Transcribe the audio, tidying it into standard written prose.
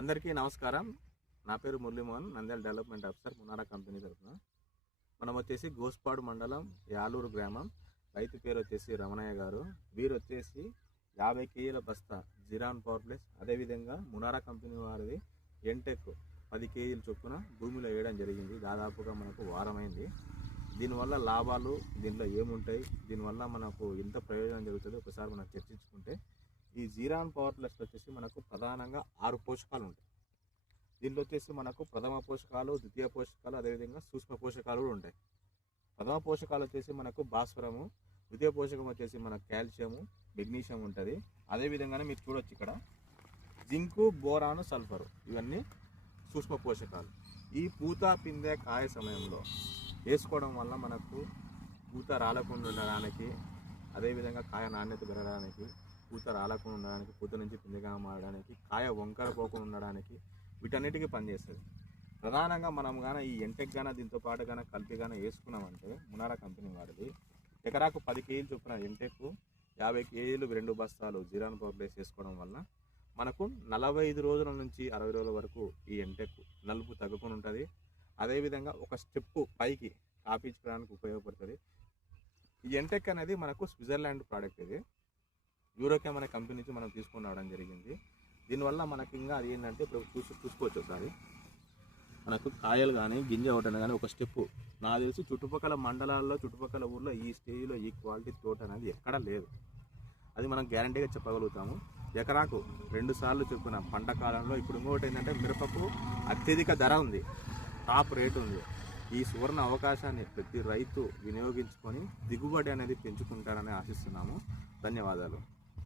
అందరికీ నమస్కారం. నా పేరు Muralimohan, Nandyal development officer, మునారా company తరఫున. మనం వచ్చేసి గోస్పాడు మండలం యాలూరు గ్రామం. రైతు పేరు వచ్చేసి రమణయ్య గారు. వీరు వచ్చేసి 50 కేజీల బస్తా జిరాన్ పవర్ ప్లస్, అదేవిధంగా మునారా కంపెనీ వారిది ఎంటెక్ 10 కేజీల చొప్పున భూమిలో వేయడం జరిగింది. దాదాపుగా మనకు వారమైంది. దీనివల్ల లాభాలు దీంట్లో ఏముంటాయి, దీనివల్ల మనకు ఎంత ప్రయోజనం జరుగుతుంది ఒకసారి మనం చర్చించుకుంటే, ఈ జీరాన్ పవర్ ప్లస్ వచ్చేసి మనకు ప్రధానంగా 6 పోషకాలు ఉంటాయి. దీంట్లో వచ్చేసి మనకు ప్రథమ పోషకాలు, ద్వితీయ పోషకాలు, అదేవిధంగా సూక్ష్మ పోషకాలు కూడా ఉంటాయి. ప్రథమ పోషకాలు వచ్చేసి మనకు భాస్వరము, ద్వితీయ పోషకం వచ్చేసి మనకు కాల్షియము, మెగ్నీషియం ఉంటుంది. అదేవిధంగానే మీరు చూడొచ్చు ఇక్కడ జింకు, బోరాను, సల్ఫరు, ఇవన్నీ సూక్ష్మ పోషకాలు. ఈ పూత, పిందె, కాయ సమయంలో వేసుకోవడం వల్ల మనకు పూత రాలకుండా ఉండడానికి, అదేవిధంగా కాయ నాణ్యత పెరగడానికి, పూత రాలకుండా ఉండడానికి, పూత నుంచి పిందెగా మారడానికి, కాయ వంకర పోకుండా ఉండడానికి, వీటన్నిటికీ పనిచేస్తుంది. ప్రధానంగా మనం కానీ ఈ ఎంటెక్ గాన దీంతో పాటు కానీ కలిపి కానీ వేసుకున్నామంటే, మునారా కంపెనీ వారిది ఎకరాకు 10 కేజీలు చొప్పున ఎంటెక్, 50 కేజీలు 2 బస్తాలు జీరాన్ పవర్ ప్లస్ వేసుకోవడం వల్ల మనకు 45 రోజుల నుంచి 60 రోజుల వరకు ఈ ఎంటెక్ నలుపు తగ్గకుండా ఉంటుంది. అదేవిధంగా ఒక స్టెప్ పైకి కాపించుకోవడానికి ఉపయోగపడుతుంది. ఈ ఎంటెక్ అనేది మనకు స్విట్జర్లాండ్ ప్రోడక్ట్. ఇది యూరోకేమ్ అనే కంపెనీ నుంచి మనం తీసుకొని రావడం జరిగింది. దీనివల్ల మనకి ఇంకా అది ఏంటంటే, ఇప్పుడు చూసుకోవచ్చు ఒకసారి, మనకు కాయలు కానీ గింజ ఒకటి కానీ ఒక స్టెప్పు, నాకు తెలిసి చుట్టుపక్కల మండలాల్లో, చుట్టుపక్కల ఊర్లో ఈ స్టేజ్లో ఈ క్వాలిటీ తోట అనేది ఎక్కడా లేదు. అది మనం గ్యారంటీగా చెప్పగలుగుతాము. ఎకరాకు 2 సార్లు చొప్పున పంట కాలంలో. ఇప్పుడు ఇంకొకటి ఏంటంటే, మిరపకు అత్యధిక ధర ఉంది, టాప్ రేట్ ఉంది. ఈ సువర్ణ అవకాశాన్ని ప్రతి రైతు వినియోగించుకొని దిగుబడి అనేది పెంచుకుంటారని ఆశిస్తున్నాము. ధన్యవాదాలు.